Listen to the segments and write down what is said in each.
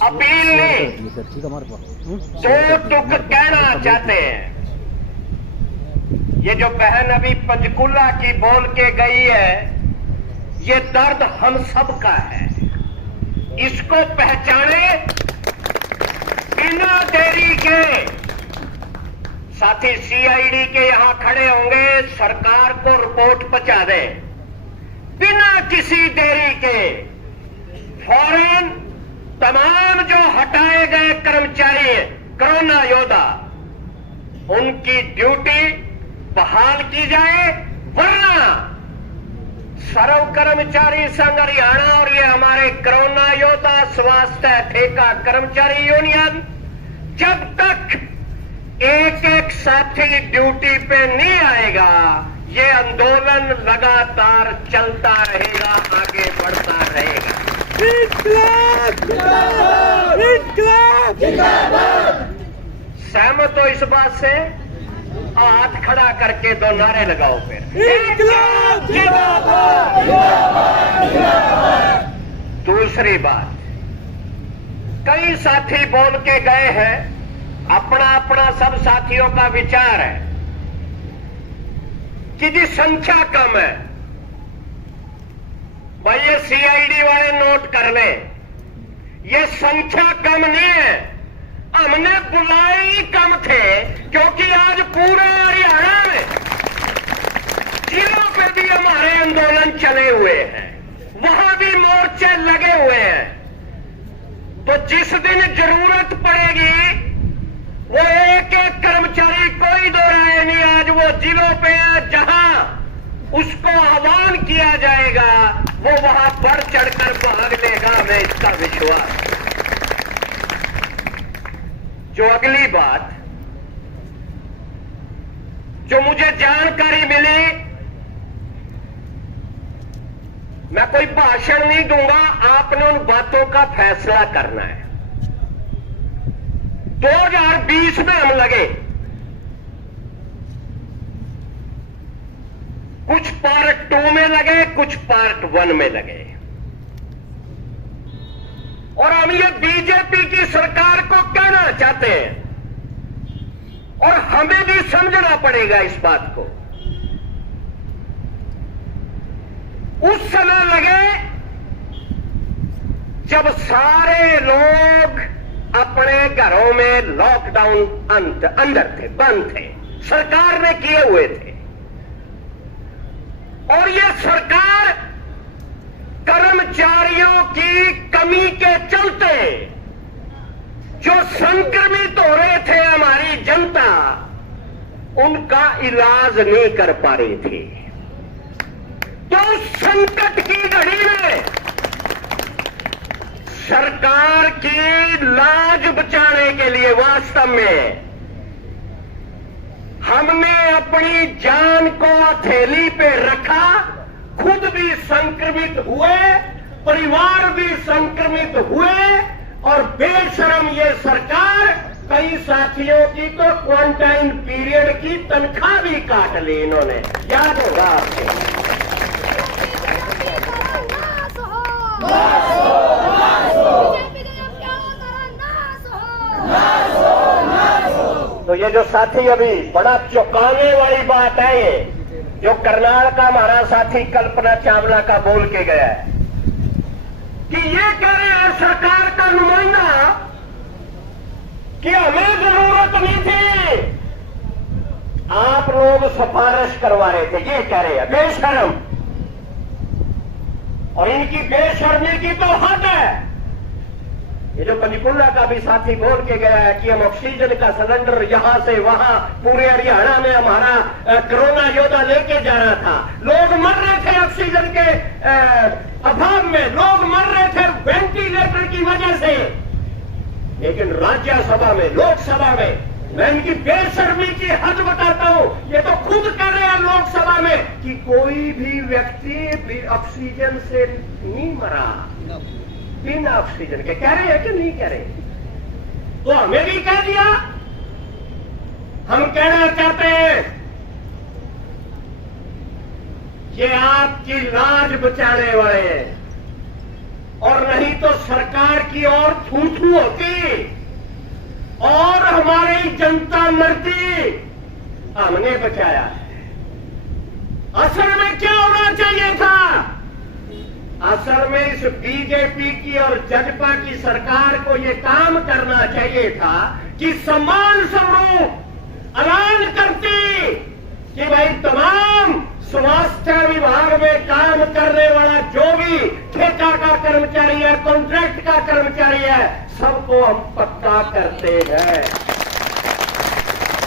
Appeal नहीं, दो टुक कहना चाहते हैं। ये जो बहन अभी पंचकूला की बोल के गई है, ये दर्द हम सब का है। इसको पहचाने बिना देरी के। साथी सीआईडी के यहां खड़े होंगे, सरकार को रिपोर्ट पहुंचा दें बिना किसी देरी के। फौरन तमाम जो हटाए गए कर्मचारी हैं, कोरोना योद्धा, उनकी ड्यूटी बहाल की जाए, वरना सर्व कर्मचारी संघ हरियाणा और ये हमारे कोरोना योद्धा स्वास्थ्य ठेका कर्मचारी यूनियन जब तक एक एक साथी ड्यूटी पे नहीं आएगा, ये आंदोलन लगातार चलता रहेगा, आगे बढ़ता रहेगा। सहमत हो इस बात से? हाथ खड़ा करके दो नारे लगाओ फिर। दूसरी बात, कई साथी बोल के गए हैं, अपना अपना सब साथियों का विचार है कि जी संख्या कम है। भाई ये सीआईडी वाले नोट कर ले, ये संख्या कम नहीं है, हमने बुलाए ही कम थे, क्योंकि आज पूरा हरियाणा में जिलों पे भी हमारे आंदोलन चले हुए हैं, वहां भी मोर्चे लगे हुए हैं। तो जिस दिन जरूरत पड़ेगी वो एक एक कर्मचारी, कोई दो राय नहीं, आज वो जिलों पे जहां उसको आह्वान किया जाएगा वो वहां बढ़ चढ़कर भाग लेगा, हमें इसका विश्वास। जो अगली बात जो मुझे जानकारी मिली, मैं कोई भाषण नहीं दूंगा, आपने उन बातों का फैसला करना है। 2020 में हम लगे, कुछ पार्ट 2 में लगे, कुछ पार्ट 1 में लगे, और हम ये बीजेपी की सरकार को कहना चाहते हैं, और हमें भी समझना पड़ेगा इस बात को। उस समय लगे जब सारे लोग अपने घरों में लॉकडाउन अंदर थे, बंद थे, सरकार ने किए हुए थे, और ये सरकार कर्मचारियों की कमी के चलते जो संक्रमित हो रहे थे हमारी जनता, उनका इलाज नहीं कर पा रही थी। तो संकट की घड़ी में सरकार की लाज बचाने के लिए वास्तव में हमने अपनी जान को हथेली पे रखा, खुद भी संक्रमित हुए, परिवार भी संक्रमित हुए, और बेशरम ये सरकार कई साथियों की तो क्वारंटाइन पीरियड की तनख्वाह भी काट ली इन्होंने, याद होगा आपको। तो ये जो साथी अभी बड़ा चौंकाने वाली बात है, ये जो करनाल का हमारा साथी कल्पना चावला का बोल के गया है कि ये कह रहे हैं सरकार का नुमाइंदा कि हमें जरूरत नहीं थी, आप लोग सिफारिश करवा रहे थे, ये कह रहे हैं बेशरम। और इनकी बेशर्मी की तो हद है। ये जो पंचकुला का भी साथी बोल के गया है कि हम ऑक्सीजन का सिलेंडर यहां से वहां पूरे हरियाणा में हमारा कोरोना योद्धा लेके जा रहा था, लोग मर रहे थे ऑक्सीजन के अभाव में, लोग मर रहे थे वेंटिलेटर की वजह से, लेकिन राज्यसभा में, लोकसभा में मैं इनकी बेशर्मी की हद बताता हूं। ये तो खुद कह रहे हैं लोकसभा में कि कोई भी व्यक्ति ऑक्सीजन से नहीं मरा, बिना ऑक्सीजन के। कह रहे हैं कि नहीं कह रहे? तो हमें भी कह दिया। हम कहना चाहते हैं ये आपकी लाज बचाने वाले हैं, और नहीं तो सरकार की और थू-थू होती और हमारी जनता मरती। हमने बचाया है। असल में क्या होना चाहिए था? असल में इस बीजेपी की और जजपा की सरकार को यह काम करना चाहिए था कि समान स्वरूप ऐलान करती कि भाई तमाम स्वास्थ्य विभाग में काम करने वाला जो भी ठेका का कर्मचारी है, कॉन्ट्रैक्ट का कर्मचारी है, सबको हम पक्का करते हैं।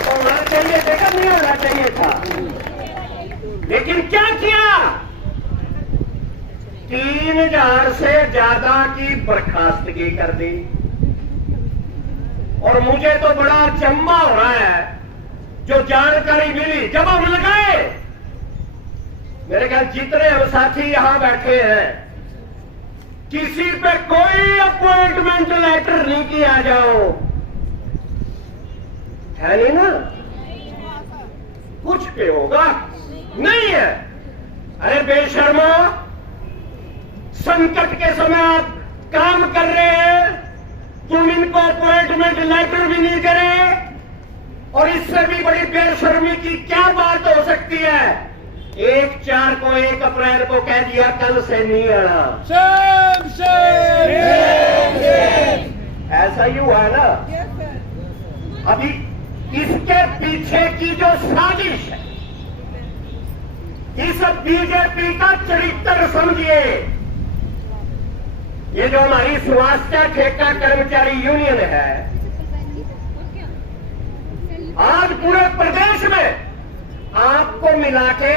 होना चाहिए, देखा नहीं होना चाहिए था। लेकिन क्या किया? 3000 से ज्यादा की बर्खास्तगी कर दी। और मुझे तो बड़ा अचंभा हो रहा है, जो जानकारी मिली जब हम लगाए, मेरे ख्याल जितने हम साथी यहां बैठे हैं, किसी पे कोई अपॉइंटमेंट लेटर नहीं किया जाओ, है नहीं ना? कुछ पे होगा नहीं है। अरे बेशर्मो, संकट के समय आप काम कर रहे हैं, तुम इनको अपॉइंटमेंट लेटर भी नहीं करे, और इससे भी बड़ी बेशर्मी की क्या बात हो सकती है? 1/4 को 1 अप्रैल को कह दिया कल से नहीं आना। ऐसा ही हुआ है ना? अभी इसके पीछे की जो साजिश है, इस बीजेपी का चरित्र समझिए। ये जो हमारी स्वास्थ्य ठेका कर्मचारी यूनियन है, आज पूरे प्रदेश में आपको मिला के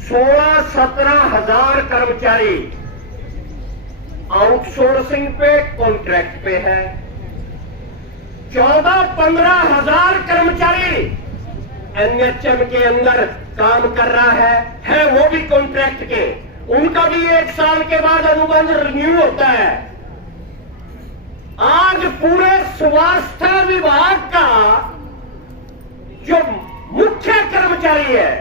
16-17 हजार कर्मचारी आउटसोर्सिंग पे, कॉन्ट्रैक्ट पे है। 14-15 हजार कर्मचारी एनएचएम के अंदर काम कर रहा है वो भी कॉन्ट्रैक्ट के। उनका भी 1 साल के बाद अनुबंध रिन्यू होता है। आज पूरे स्वास्थ्य विभाग का जो मुख्य कर्मचारी है,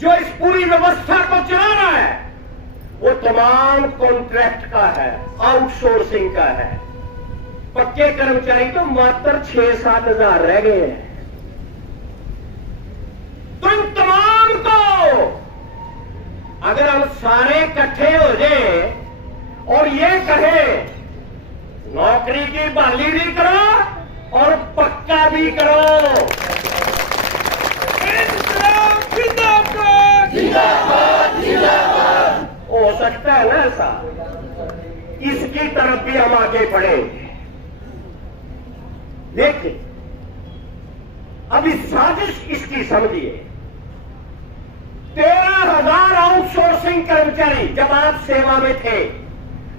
जो इस पूरी व्यवस्था को चला रहा है, वो तमाम कॉन्ट्रैक्ट का है, आउटसोर्सिंग का है। पक्के कर्मचारी तो मात्र 6-7 हजार रह गए हैं। तो इन तमाम को अगर हम सारे इकट्ठे हो जाए और ये कहें नौकरी की बहाली भी करो और पक्का भी करो, हो सकता है ना ऐसा? इसकी तरफ भी हम आगे बढ़ेंगे। देखिए, अभी साजिश इसकी समझिए। 13,000 आउटसोर्सिंग कर्मचारी जब आप सेवा में थे,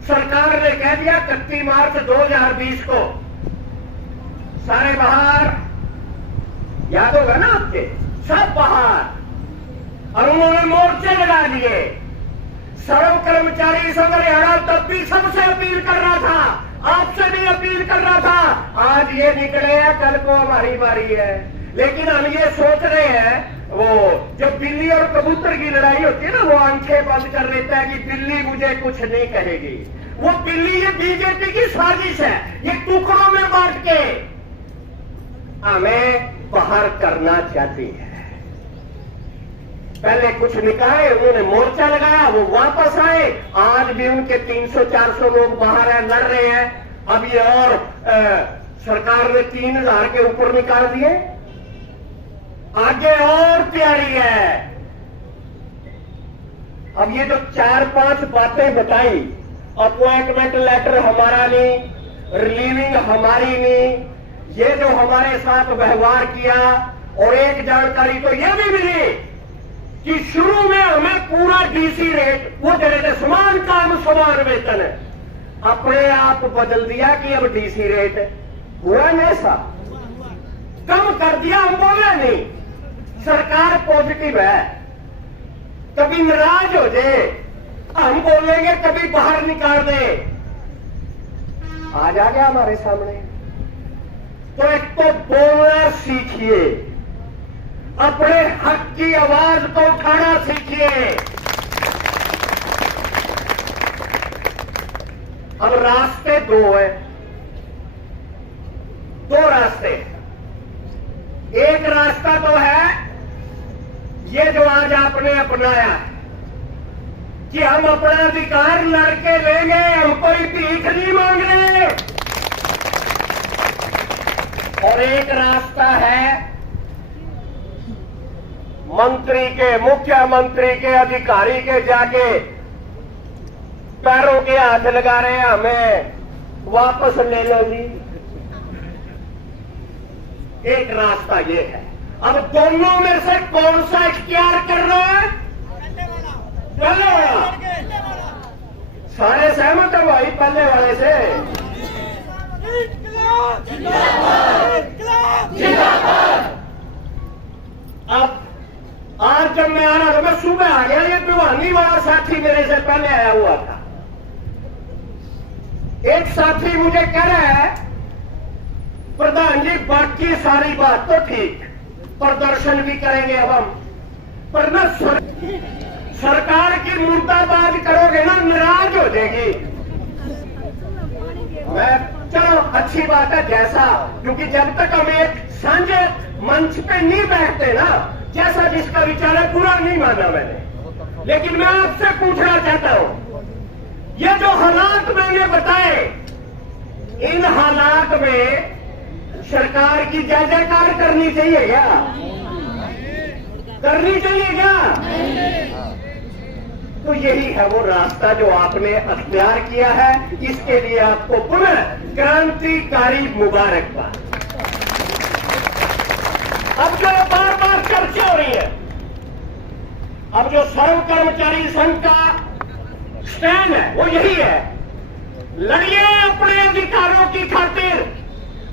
सरकार ने कह दिया 31 मार्च 2020 को सारे बाहर, याद होगा ना आपके, सब बाहर। और उन्होंने मोर्चे लगा दिए। सर्व कर्मचारी संघ हरियाणा तब भी सबसे अपील कर रहा था, आपसे भी अपील कर रहा था, आज ये निकले हैं, कल को हमारी बारी है। लेकिन हम ये सोच रहे हैं, वो जब बिल्ली और कबूतर की लड़ाई होती है ना, वो आंखें बंद कर लेता है कि बिल्ली मुझे कुछ नहीं कहेगी। वो बिल्ली ये बीजेपी की साजिश है, ये टुकड़ों में बांट के हमें बाहर करना चाहती है। पहले कुछ निकाय उन्होंने मोर्चा लगाया, वो वापस आए, आज भी उनके 300-400 लोग बाहर है, लड़ रहे हैं। अब ये और सरकार ने 3000 के ऊपर निकाल दिए। आगे और तैयारी है। अब ये जो 4-5 बातें बताई, अपॉइंटमेंट लेटर हमारा नहीं, रिलीविंग हमारी नहीं, ये जो हमारे साथ व्यवहार किया, और एक जानकारी तो ये भी मिली कि शुरू में हमें पूरा डीसी रेट वो दे रहे थे, समान काम समान वेतन, अपने आप बदल दिया कि अब डीसी रेट हुआ नहीं, ऐसा कम कर दिया। हम बोले नहीं, सरकार पॉजिटिव है, कभी नाराज हो जाए हम बोलेंगे, कभी बाहर निकाल दे, आज आ गया हमारे सामने। तो एक तो बोलना सीखिए, अपने हक की आवाज को उठाना सीखिए। अब रास्ते दो है, दो रास्ते। एक रास्ता तो है ये जो आज आपने अपनाया कि हम अपना अधिकार लड़के लेंगे, हम कोई भीख नहीं मांग रहे। और एक रास्ता है मंत्री के, मुख्यमंत्री के, अधिकारी के जाके पैरों के हाथ लगा रहे हैं, हमें वापस ले लो जी। एक रास्ता ये है। अब दोनों में से कौन सा इख्तियार कर रहा है? पहले वाला। सारे सहमत है भाई पहले वाले से? अब आज जब मैं आ रहा था, मैं सुबह आ गया, ये भिवानी वाला साथी मेरे से पहले आया हुआ था। एक साथी मुझे कह रहा है प्रधान जी बाकी सारी बात तो ठीक, प्रदर्शन भी करेंगे अब हम, पर ना सरकार की मुर्दाबाद करोगे ना नाराज हो जाएगी। मैं चलो अच्छी बात है जैसा, क्योंकि जब तक हम एक साझे मंच पे नहीं बैठते ना, जैसा जिसका विचार है बुरा नहीं माना मैंने। लेकिन मैं आपसे पूछना चाहता हूं, ये जो हालात मैंने बताए, इन हालात में सरकार की जय जयकार करनी चाहिए क्या? करनी चाहिए क्या? तो यही है वो रास्ता जो आपने अख्तियार किया है। इसके लिए आपको पुनः क्रांतिकारी मुबारकबाद। अब जो बार बार चर्चा हो रही है, अब जो सर्व कर्मचारी संघ का स्टैंड है वो यही है, लड़िए अपने अधिकारों की खातिर,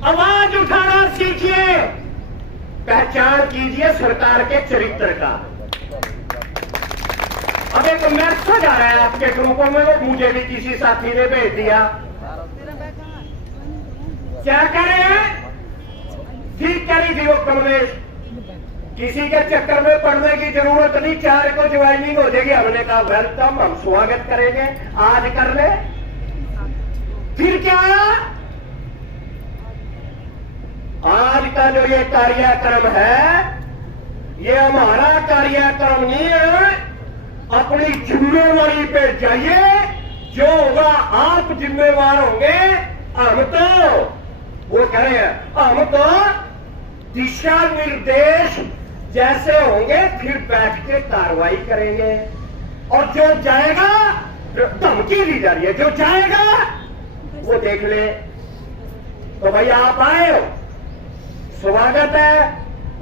आवाज उठाना सीखिए, पहचान कीजिए सरकार के चरित्र का। अब एक मैसेज आ रहा है आपके ग्रुपों में, वो मुझे भी किसी साथी ने भेज दिया। क्या कह रहे हैं? ठीक कह रही थी वो कमलेश, किसी के चक्कर में पढ़ने की जरूरत नहीं, 4 को ज्वाइनिंग हो जाएगी। हमने कहा वेलकम, हम स्वागत करेंगे, आज कर ले। फिर क्या आया? आज का जो ये कार्यक्रम है, ये हमारा कार्यक्रम नहीं है, अपनी जिम्मेवारी पे जाइए, जो होगा आप जिम्मेवार होंगे। हम तो वो कह रहे हैं, हम तो दिशा निर्देश जैसे होंगे फिर बैठ के कार्रवाई करेंगे, और जो जाएगा, धमकी दी जा रही है, जो जाएगा वो देख ले। तो भाई आप आए हो, स्वागत है,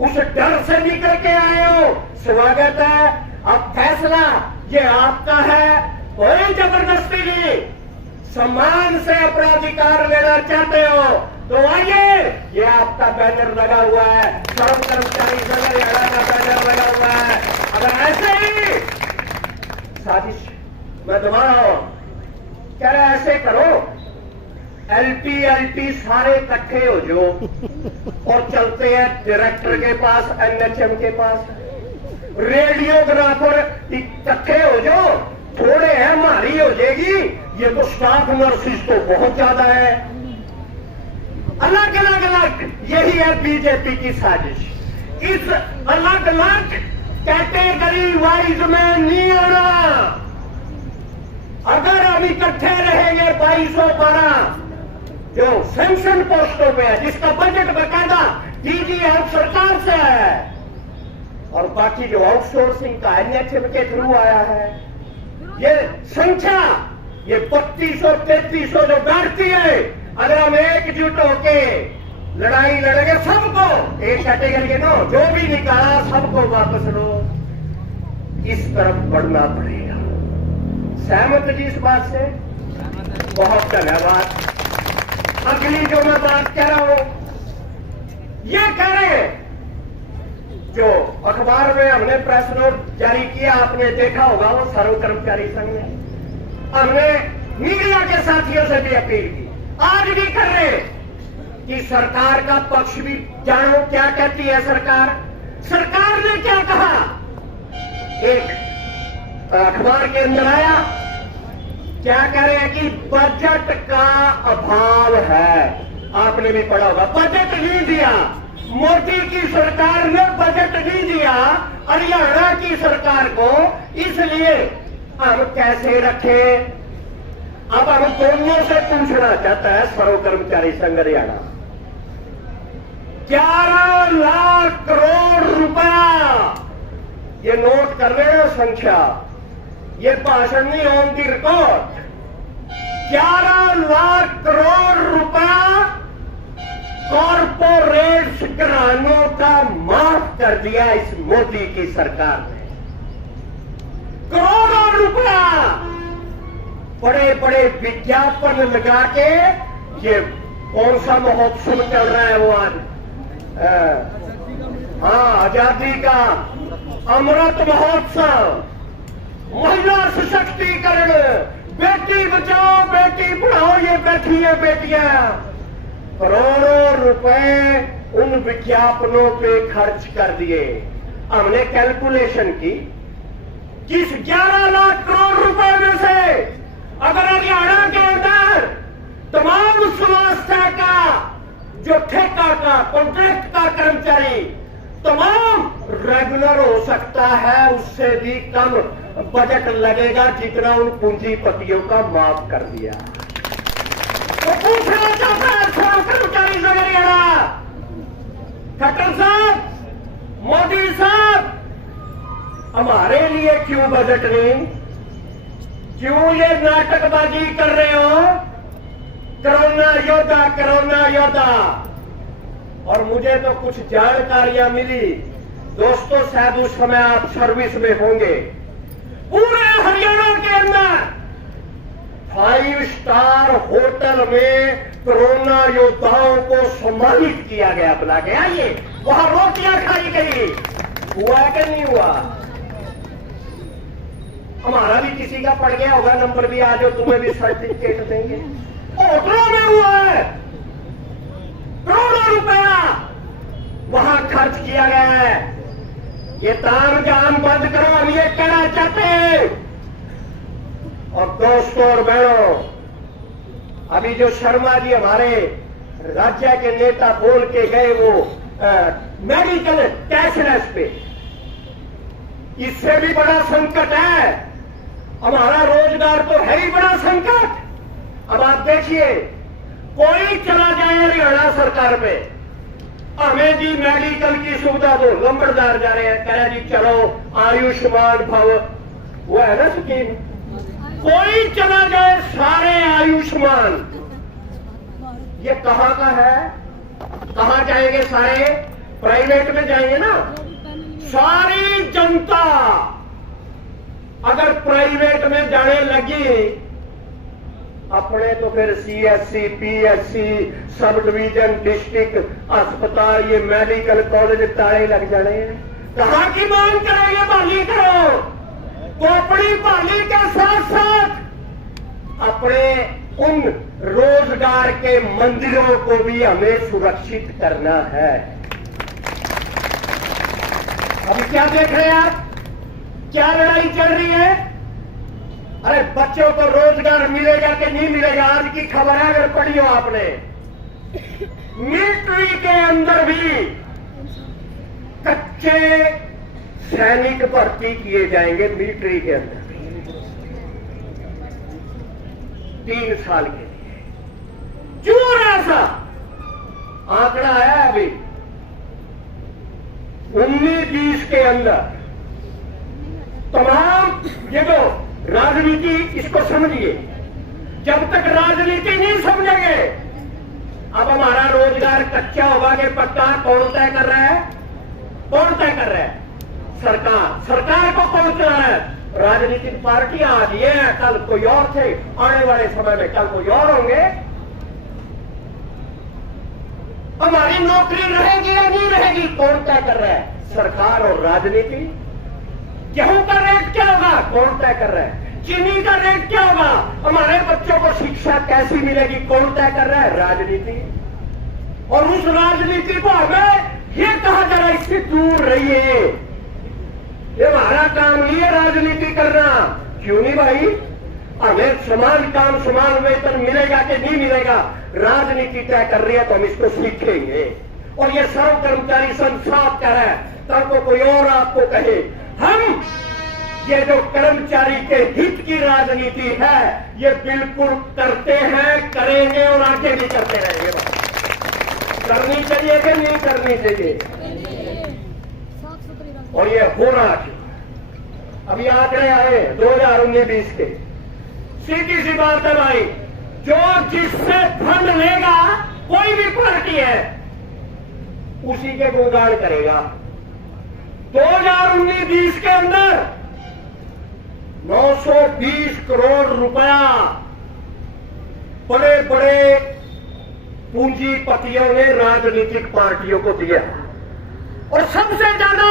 उस डर से निकल के आए हो, स्वागत है। अब फैसला ये आपका है, कोई जबरदस्ती नहीं। सम्मान से अपना अधिकार लेना चाहते हो तो आइए, ये आपका बैनर लगा हुआ है, सर्व कर्मचारी संघ हरियाणा का बैनर लगा हुआ है। अगर ऐसे ही साजिश, मैं दोबारा कह रहा ऐसे करो, एलटी सारे इकट्ठे हो जो और चलते हैं डायरेक्टर के पास, एनएचएम के पास, रेडियोग्राफर इकट्ठे हो जो, थोड़े हैं हमारी हो जाएगी। ये तो स्टाफ नर्सिस तो बहुत ज्यादा है, अलग अलग, यही है बीजेपी की साजिश। इस अलग अलग कैटेगरी वाइज में नहीं आना। अगर हम इकट्ठे रहेंगे 2212 जो सेंक्शन पोस्टों पे है, जिसका बजट बकायदा डीजी हेल्थ सरकार से आया है, और बाकी जो आउटसोर्सिंग का एनएचएम के थ्रू आया है, ये संख्या ये 3200-3300 जो बैठती है, अगर हम एकजुट होके लड़ाई लड़ेंगे, सबको एक कैटेगरी के नो जो भी निकाला सबको वापस लो, इस तरफ बढ़ना पड़ेगा। सहमत जी इस बात से? बहुत धन्यवाद। अगली जो मैं बात कह रहा हूं, ये कह रहे हैं, जो अखबार में हमने प्रेस नोट जारी किया, आपने देखा होगा, वो सर्व कर्मचारी संघ ने, हमने मीडिया के साथियों से भी अपील की, आज भी कर रहे कि सरकार का पक्ष भी जानो, क्या कहती है सरकार। सरकार ने क्या कहा, एक अखबार के अंदर आया क्या कह रहे हैं कि बजट का अभाव है। आपने भी पढ़ा होगा, बजट नहीं दिया, मोदी की सरकार ने बजट नहीं दिया हरियाणा की सरकार को, इसलिए हम कैसे रखें। अब हम दोनों से पूछना चाहता है सर्व कर्मचारी संघ हरियाणा, 11 लाख करोड़ रुपया, ये नोट कर रहे हो संख्या, ये भाषण नहीं, on the record, 11 lakh crore रुपया कॉर्पोरेट घरानों का माफ कर दिया इस मोदी की सरकार ने। करोड़ों रुपया बड़े बड़े विज्ञापन लगा के, ये कौन सा महोत्सव चल रहा है वो आज, हाँ आजादी का अमृत महोत्सव, महिला सशक्तिकरण, बेटी बचाओ बेटी पढ़ाओ, ये बैठी है बेटियां, करोड़ों रुपए उन विज्ञापनों पे खर्च कर दिए। हमने कैलकुलेशन की, किस 11 लाख करोड़ रुपए में से अगर हरियाणा के अंदर तमाम स्वास्थ्य का जो ठेका का कॉन्ट्रैक्ट का कर्मचारी तमाम रेगुलर हो सकता है, उससे भी कम बजट लगेगा जितना उन पूंजीपतियों का माफ कर दिया। तो पूछना चाहता है कर्मचारी संघ हरियाणा, खट्टर साहब, मोदी साहब, हमारे लिए क्यों बजट नहीं, क्यों ये नाटकबाजी कर रहे हो, कोरोना योद्धा कोरोना योद्धा। और मुझे तो कुछ जानकारियां मिली, दोस्तों शायद उस समय आप सर्विस में होंगे, पूरे हरियाणा के अंदर 5 स्टार होटल में कोरोना योद्धाओं को सम्मानित किया गया, बुला के आइए, वहां रोटियां खाई गई, हुआ कि नहीं हुआ। हमारा भी किसी का पड़ गया होगा नंबर, भी आज तुम्हें भी सर्टिफिकेट देंगे। होटलों में हुआ है, करोड़ों रुपया वहां खर्च किया गया है। ये तामझाम बंद करो, हम ये कहना चाहते हैं। और दोस्तों और बहनों, अभी जो शर्मा जी हमारे राज्य के नेता बोल के गए वो मेडिकल कैशलेस पे, इससे भी बड़ा संकट है, हमारा रोजगार तो है ही बड़ा संकट। अब आप देखिए, कोई चला जाए हरियाणा सरकार में, हमें जी मेडिकल की सुविधा दो, लंबड़दार जा रहे हैं, कह रहे जी चलो आयुष्मान भव, वो है ना स्कीम, कोई चला जाए सारे आयुष्मान, ये कहां का है, कहां जाएंगे सारे, प्राइवेट में जाएंगे ना। सारी जनता अगर प्राइवेट में जाने लगी, अपने तो फिर CSC, PSC, sub division, district अस्पताल, ये मेडिकल कॉलेज ताले लग जाने हैं। कहां की मांग करेंगे, बहाली करो, तो अपनी बहाली के साथ साथ अपने उन रोजगार के मंदिरों को भी हमें सुरक्षित करना है। अभी क्या देख रहे हैं आप, क्या लड़ाई चल रही है। अरे बच्चों को रोजगार मिलेगा कि नहीं मिलेगा, आज की खबर है, अगर पढ़ी हो आपने, मिलिट्री के अंदर भी कच्चे सैनिक भर्ती किए जाएंगे, मिलिट्री के अंदर 3 साल के लिए। क्यों ऐसा आंकड़ा आया अभी 19-20 के अंदर, तमाम ये जो राजनीति, इसको समझिए, जब तक राजनीति नहीं समझेंगे, अब हमारा रोजगार कच्चा होगा कि पक्का, कौन तय कर रहा है, कौन तय कर रहा है, सरकार। सरकार को कौन चला रहा है, राजनीतिक पार्टियां। आज ये है, कल कोई और थे, आने वाले समय में कल कोई और होंगे। हमारी नौकरी रहेगी या नहीं रहेगी, कौन तय कर रहा है, सरकार और राजनीति। गेहूं का रेट क्या होगा, कौन तय कर रहा है, चीनी का रेट क्या होगा, हमारे बच्चों को शिक्षा कैसी मिलेगी, कौन तय कर रहा है, राजनीति। और उस राजनीति को हमें ये कहा जा रहा है, इससे दूर रहिए, ये हमारा काम नहीं है राजनीति करना। क्यों नहीं भाई, हमें समान काम समान वेतन मिलेगा कि नहीं मिलेगा, राजनीति तय कर रही है, तो हम इसको सीखेंगे। और ये सर्व कर्मचारी संघ साफ कह रहा है, तब को कोई और आपको कहे, हम ये जो कर्मचारी के हित की राजनीति है ये बिल्कुल करते हैं, करेंगे और आगे भी करते रहेंगे। करनी चाहिए कि नहीं करनी चाहिए? और ये हो रहा है। अभी आंकड़े आए 2019-20 के, सीधी सी बात है भाई, जो जिससे फंड लेगा कोई भी पार्टी है उसी के गुणगान करेगा। 2019-20 के अंदर 920 करोड़ रुपया बड़े बड़े पूंजीपतियों ने राजनीतिक पार्टियों को दिया, और सबसे ज्यादा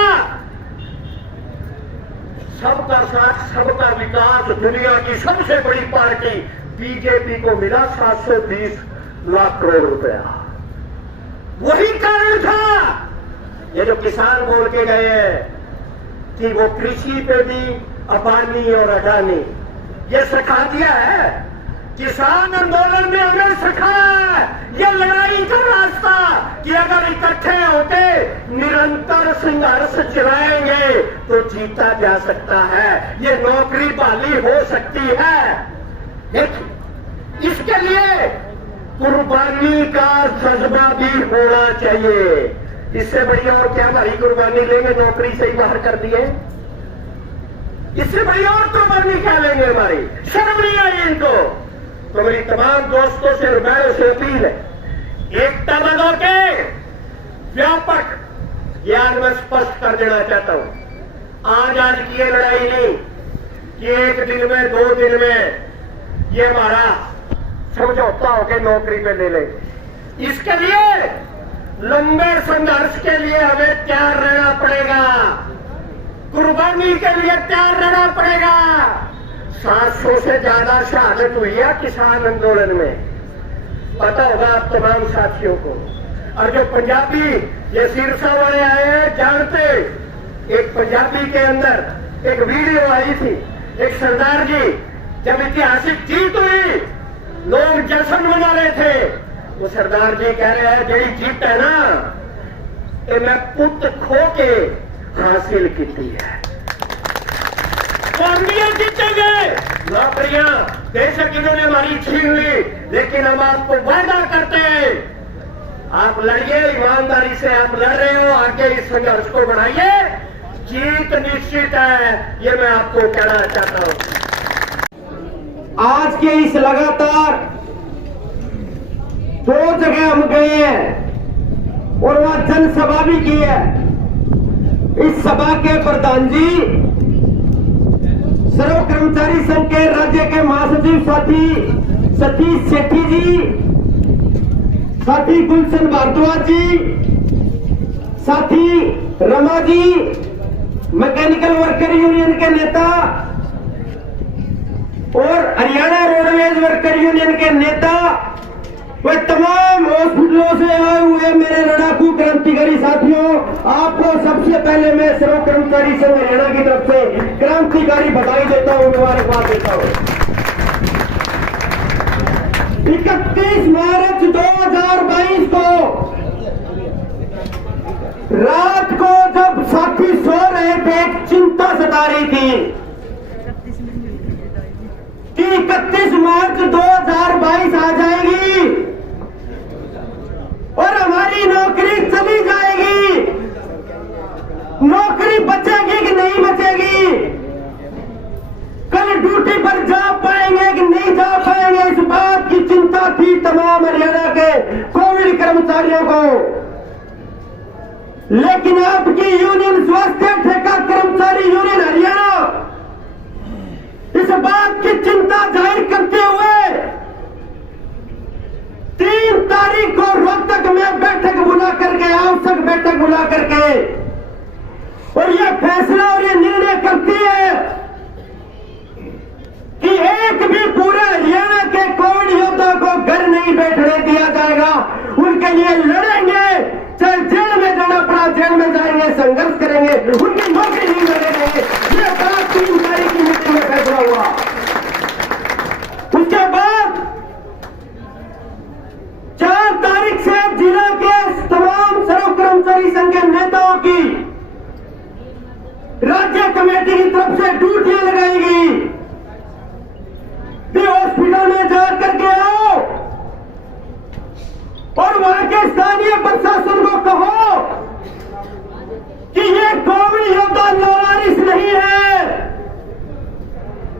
सबका साथ सबका विकास दुनिया की सबसे बड़ी पार्टी बीजेपी को मिला 720 लाख करोड़ रुपया। वही कारण था ये जो किसान बोल के गए हैं कि वो कृषि पे भी अबानी और अडानी, ये सिखा दिया है। किसान आंदोलन में हमें सिखाया ये लड़ाई का रास्ता कि अगर इकट्ठे होते निरंतर संघर्ष चलाएंगे तो जीता जा सकता है, ये नौकरी बाली हो सकती है। इसके लिए कुर्बानी का जज्बा भी होना चाहिए। इससे बढ़िया और क्या भाई कुर्बानी लेंगे? नौकरी से ही बाहर कर दिए, इससे बढ़िया और कुर्बानी क्या लेंगे? हमारी शर्म नहीं आई इनको। तो मेरी तमाम दोस्तों से और बहनों से अपील है, एकता बनो के व्यापक, ये आज मैं स्पष्ट कर देना चाहता हूं। आज की ये लड़ाई नहीं कि एक दिन में 2 दिन में ये हमारा समझौता होकर नौकरी पे ले लेंगे। इसके लिए लंबे संघर्ष के लिए हमें तैयार रहना पड़ेगा, कुर्बानी के लिए तैयार रहना पड़ेगा। 700 से ज्यादा शहादत हुई है किसान आंदोलन में, पता होगा आप तमाम साथियों को। और जो पंजाबी ये सिरसा वाले आए हैं जानते, एक पंजाबी के अंदर एक वीडियो आई थी, एक सरदार जी जब ऐतिहासिक जीत हुई लोग जश्न मना रहे थे, तो सरदार जी कह रहे हैं जी जीत है ना ये मैं पुत खो के हासिल की है, नौकरियां जीतेंगे। नौकरियां बेशक इन्होंने हमारी छीन ली, लेकिन हम आपको वादा करते हैं आप लड़िए, ईमानदारी से आप लड़ रहे हो, आगे इस संघर्ष को बढ़ाइए, जीत निश्चित है, ये मैं आपको कहना चाहता हूं। आज के इस लगातार 2 जगह हम गए हैं और वह जनसभा भी की है। इस सभा के प्रधान जी सर्व कर्मचारी संघ के राज्य के महासचिव साथी सतीश सेठी जी, साथी गुलशन भारद्वाज जी, साथी Rama ji, mechanical worker union के नेता और हरियाणा रोडवेज वर्कर यूनियन के नेता, वे तमाम हॉस्पिटलों से आए हुए मेरे लड़ाकू क्रांतिकारी साथियों, आपको सबसे पहले मैं सर्व कर्मचारी संघ हरियाणा की तरफ से क्रांतिकारी बधाई देता हूं, मुबारकबाद देता हूं। 31 मार्च 2022 को रात को जब साथी सो रहे थे, एक चिंता सता रही थी कि 31 मार्च 2022 आ जाएगी और हमारी नौकरी चली जाएगी, नौकरी बचेगी कि नहीं बचेगी, कल ड्यूटी पर जा पाएंगे कि नहीं जा पाएंगे, इस बात की चिंता थी तमाम हरियाणा के कोविड कर्मचारियों को। लेकिन आपकी यूनियन स्वास्थ्य ठेका कर्मचारी यूनियन हरियाणा इस बात की चिंता जाहिर करते हुए 3 तारीख को रोहतक में बैठक बुला करके, आवश्यक बैठक बुला करके, और यह फैसला और यह निर्णय करती है कि एक भी पूरे हरियाणा के कोविड योद्धा को घर नहीं बैठने दिया जाएगा, उनके लिए लड़ेंगे, चाहे जेल में जाना पड़ा जेल में जाएंगे, संघर्ष करेंगे, उनकी नौकरी नहीं मिलेगी। ये बात 3 तारीख की मीटिंग में फैसला हुआ। नेताओं की राज्य कमेटी की तरफ से ड्यूटियां लगाई गई कि हॉस्पिटल में जाकर के आओ और वहां के स्थानीय प्रशासन को कहो कि ये कोविड योद्धा लावारिस नहीं है,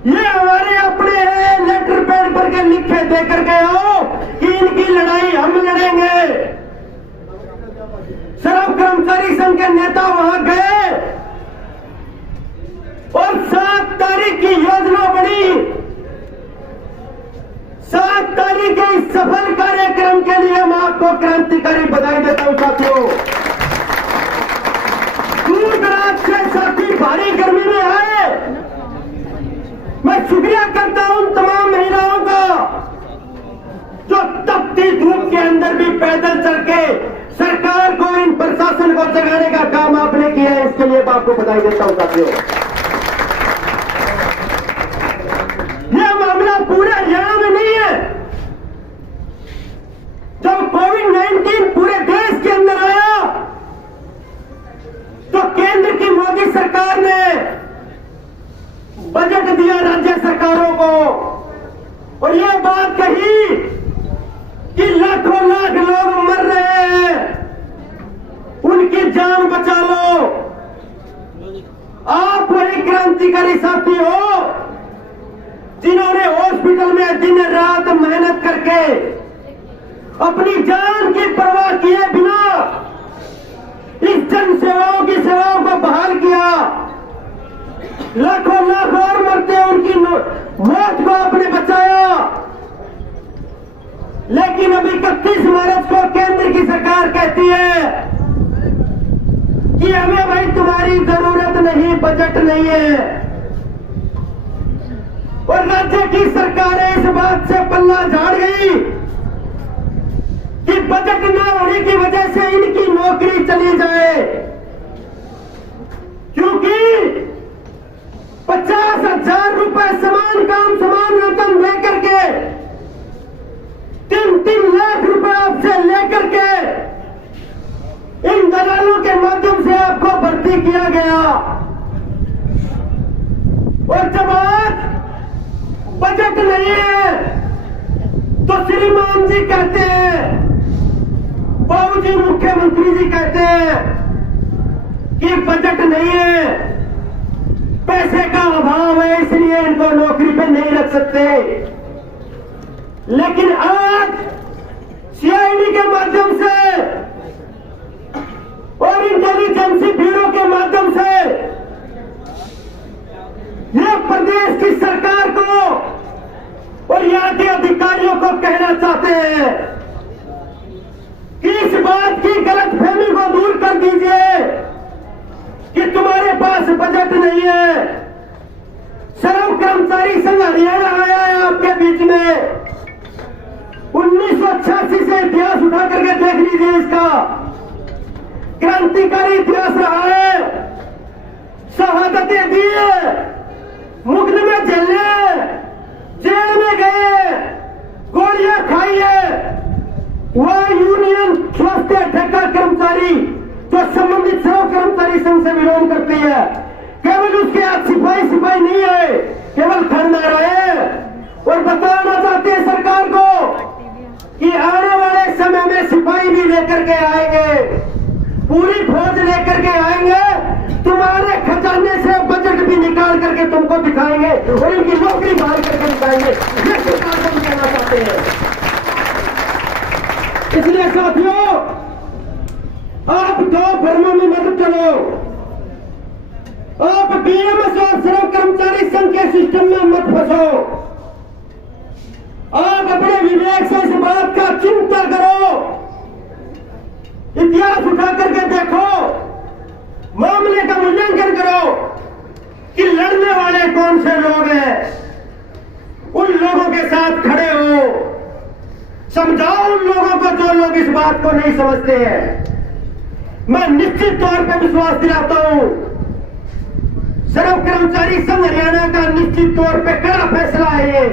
ये हमारे अपने हैं। लेटर पैड पर के लिखे देकर के आओ कि इनकी लड़ाई हम लड़ेंगे। श्रम कर्मचारी संघ के नेता वहां गए और 7 तारीख की योजना बनी। 7 तारीख के इस सफल कार्यक्रम के लिए मैं आपको क्रांतिकारी बधाई देता हूं साथियों। दूर दराज से साथी भारी गर्मी में आए, मैं शुक्रिया करता हूं तमाम महिलाओं का जो तपती धूप के अंदर भी पैदल चल के सरकार को, इन प्रशासन को जगाने का काम आपने किया है, इसके लिए मैं आपको बधाई देता हूं साथियों। यह मामला पूरे हरियाणा में नहीं है। जब कोविड-19 पूरे देश के अंदर आया तो केंद्र की मोदी सरकार ने बजट दिया राज्य सरकारों को और यह बात कही कि लाखों लाख लोग मर रहे हैं, उनकी जान बचा लो। आप वही क्रांतिकारी साथी हो जिन्होंने हॉस्पिटल में दिन रात मेहनत करके अपनी जान की परवाह किए बिना इस जन सेवाओं की सेवाओं को बहाल किया। लाखों लाख और मरते उनकी मौत को आपने बचाया। लेकिन अभी 31 मार्च को केंद्र की सरकार कहती है कि हमें भाई तुम्हारी जरूरत नहीं, बजट नहीं है। और राज्य की सरकारें इस बात से पल्ला झाड़ गई कि बजट न होने की वजह से इनकी नौकरी चली जाए, क्योंकि 50,000 रुपए समान काम समान वेतन लेकर के 3-3 लाख रुपए आपसे लेकर के इन दलालों के माध्यम से आपको भर्ती किया गया। और जब आज बजट नहीं है तो श्रीमान जी कहते हैं, बाबूजी मुख्यमंत्री जी कहते हैं कि बजट नहीं है, पैसे का अभाव है, इसलिए इनको नौकरी पे नहीं रख सकते। लेकिन आज सीआईडी के माध्यम से और इंटेलिजेंस ब्यूरो के माध्यम से ये प्रदेश की सरकार को और यहाँ के अधिकारियों को कहना चाहते हैं कि इस बात की गलतफहमी को दूर कर दीजिए कि तुम्हारे पास बजट नहीं है। श्रम कर्मचारी संघ हरियाणा आया है आपके बीच में। 1986 से इतिहास उठा करके देख लीजिए, इसका क्रांतिकारी इतिहास रहा है। शहादतें दी है, मुकदमे झेले, जेल में गए, गोलियां खाई है। वह यूनियन स्वास्थ्य ठेका कर्मचारी जो संबंधित श्रम कर्मचारी संघ से विरोध करती है, केवल उसके हाथ सिपाही नहीं है, केवल खंडारा है। और बताना चाहते हैं सरकार को कि आने वाले समय में सिपाही भी लेकर के आएंगे, पूरी फौज लेकर के आएंगे, तुम्हारे खजाने से बजट भी निकाल करके तुमको दिखाएंगे और इनकी नौकरी बहाल करके दिखाएंगे। ये सरकार को कहना चाहते हैं। इसलिए साथियों, आप दो भ्रमों में मत चलो। आप बीएमएस और श्रम कर्मचारी संघ के सिस्टम में मत फंसो। आप अपने विवेक से इस बात का चिंता करो, इतिहास उठा करके देखो, मामले का मूल्यांकन करो कि लड़ने वाले कौन से लोग हैं। उन लोगों के साथ खड़े हो, समझाओ उन लोगों को जो लोग इस बात को नहीं समझते हैं। मैं निश्चित तौर पर विश्वास दिलाता हूं, श्रम कर्मचारी संघ हरियाणा का निश्चित तौर पर कड़ा फैसला है ये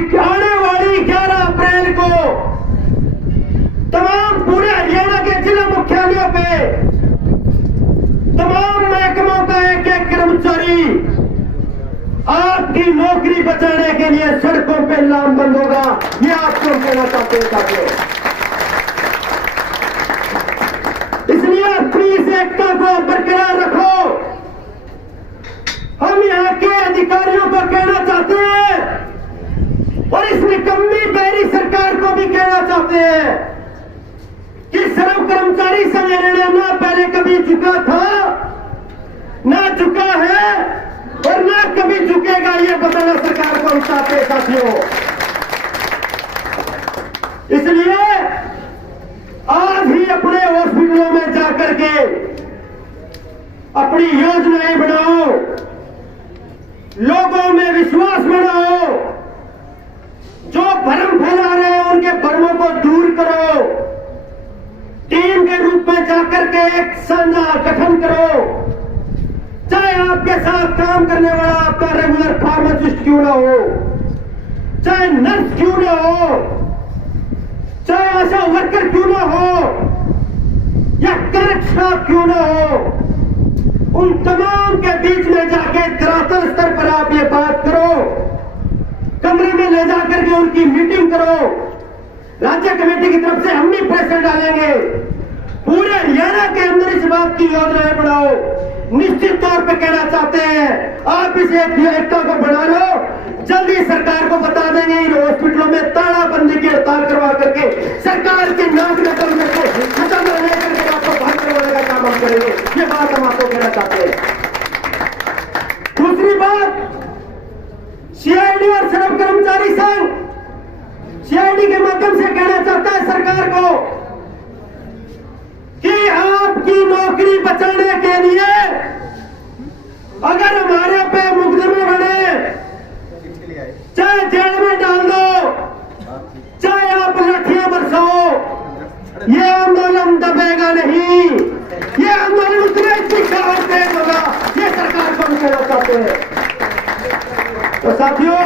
कि आने वाली 11 अप्रैल को तमाम पूरे हरियाणा के जिला मुख्यालयों पे तमाम महकमों का एक एक कर्मचारी आपकी नौकरी बचाने के लिए सड़कों पे लामबंद होगा। ये आपको कहना चाहते हैं साथियों। इसलिए अपनी इस एकता को बरकरार रखो। हम यहाँ के अधिकारियों को कहना चाहते हैं और इस निकम्मी बहरी सरकार को भी कहना चाहते हैं कि सर्व कर्मचारी संघ निर्णय ना पहले कभी झुका था, ना झुका है और ना कभी झुकेगा। ये बताना सरकार को हम चाहते हैं साथियों। इसलिए आज ही अपने हॉस्पिटलों में जाकर के अपनी योजनाएं बनाओ, लोगों में विश्वास बढ़ाओ, जो भ्रम फैला रहे हैं उनके भ्रमों को दूर करो, टीम के रूप में जाकर के एक साझा गठन करो। चाहे आपके साथ काम करने वाला आपका रेगुलर फार्मासिस्ट क्यों ना हो, चाहे नर्स क्यों ना हो, चाहे आशा वर्कर क्यों ना हो या क्लर्क स्टाफ क्यों ना हो, उन तमाम के बीच में जाके धरातल स्तर पर आप ये बात करो, कमरे में ले जाकर के उनकी मीटिंग करो। राज्य कमेटी की तरफ से हम भी प्रेशर डालेंगे, पूरे हरियाणा के अंदर इस बात की योजनाएं बनाओ। निश्चित तौर पे कहना चाहते हैं आप इस एकता को बढ़ा लो। जल्दी सरकार को बता देंगे इन हॉस्पिटलों में तालाबंदी की हड़ताल करवा करके सरकार के नाक में को खत्म करने करके आपको बंद करवाने का काम हम करेंगे। ये बात हम आपको कहना चाहते हैं। दूसरी बात, सीआईडी और सर्व कर्मचारी संघ सीआईडी के माध्यम से कहना चाहता है सरकार को कि आपकी नौकरी बचाने के लिए अगर हमारे पे मुकदमे बने, चाहे जेल में डाल दो, चाहे आप लाठियां बरसाओ, ये आंदोलन दबेगा नहीं। ये आंदोलन उतना ही तीखा और तेज होगा। ये सरकार को हम कहना चाहते हैं। तो साथियों,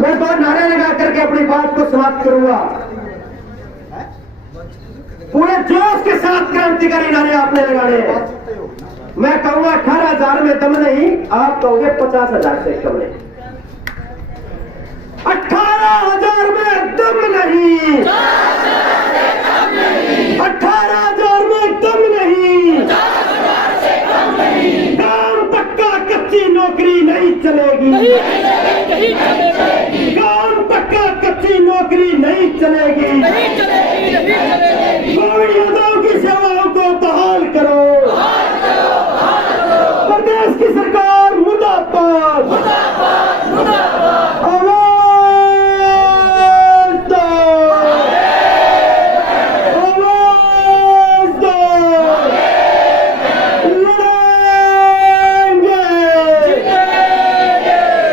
मैं दो नारे लगा करके अपनी बात को समाप्त करूंगा। पूरे जोश के साथ क्रांतिकारी नारे आपने लगाने हैं। मैं कहूंगा 18,000 में दम नहीं, आप कहोगे 50,000 से कम नहीं। 18,000 में दम नहीं, 18,000 में दम नहीं, काम पक्का कच्ची नौकरी नहीं चलेगी, काम पक्का कच्ची नौकरी नहीं चलेगी। कोविड योद्धाओं की सेवाओं को बहाल करो, प्रदेश की सरकार मुर्दाबाद, आवाज दो, आवाज दो, लड़ेंगे।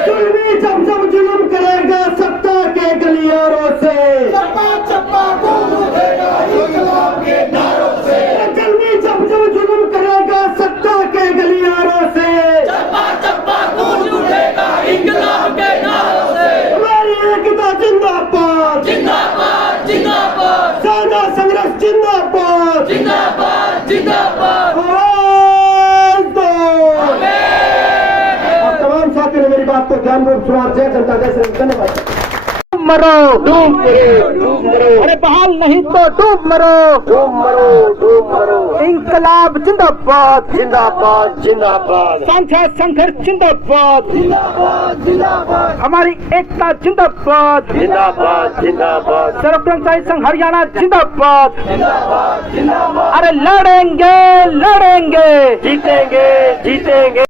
जुल्मी जब जब जुल्म करेगा सत्ता के गलियारों से, चप्पा कौन उठेगा इनकलाब के नारों से। जुल्मी जब जब जुल्म करेगा सत्ता के गलियारों से, चप्पा कौन उठेगा इनकलाब के नारों से। हमारी एकता जिंदाबाद, जिंदाबाद, जिंदाबाद, साझा संघर्ष जिंदाबाद, जिंदाबाद, जिंदाबाद, आवाज दो। आप तमाम साथियों ने मेरी बात को ध्यानपूर्वक सुना। जय जनता जय श्री राम। धन्यवाद। मरो, डूब मरो, डूब मरो, अरे बहाल नहीं तो डूब मरो, डूब मरो, डूब मरो। इंकलाब जिंदाबाद, जिंदाबाद, जिंदाबाद, सांझा संघर्ष जिंदाबाद, जिंदाबाद, जिंदाबाद, हमारी एकता जिंदाबाद, जिंदाबाद, जिंदाबाद, सर्व कर्मचारी संघ हरियाणा जिंदाबाद, जिंदाबाद, जिंदाबाद। अरे लड़ेंगे, लड़ेंगे, जीतेंगे, जीतेंगे।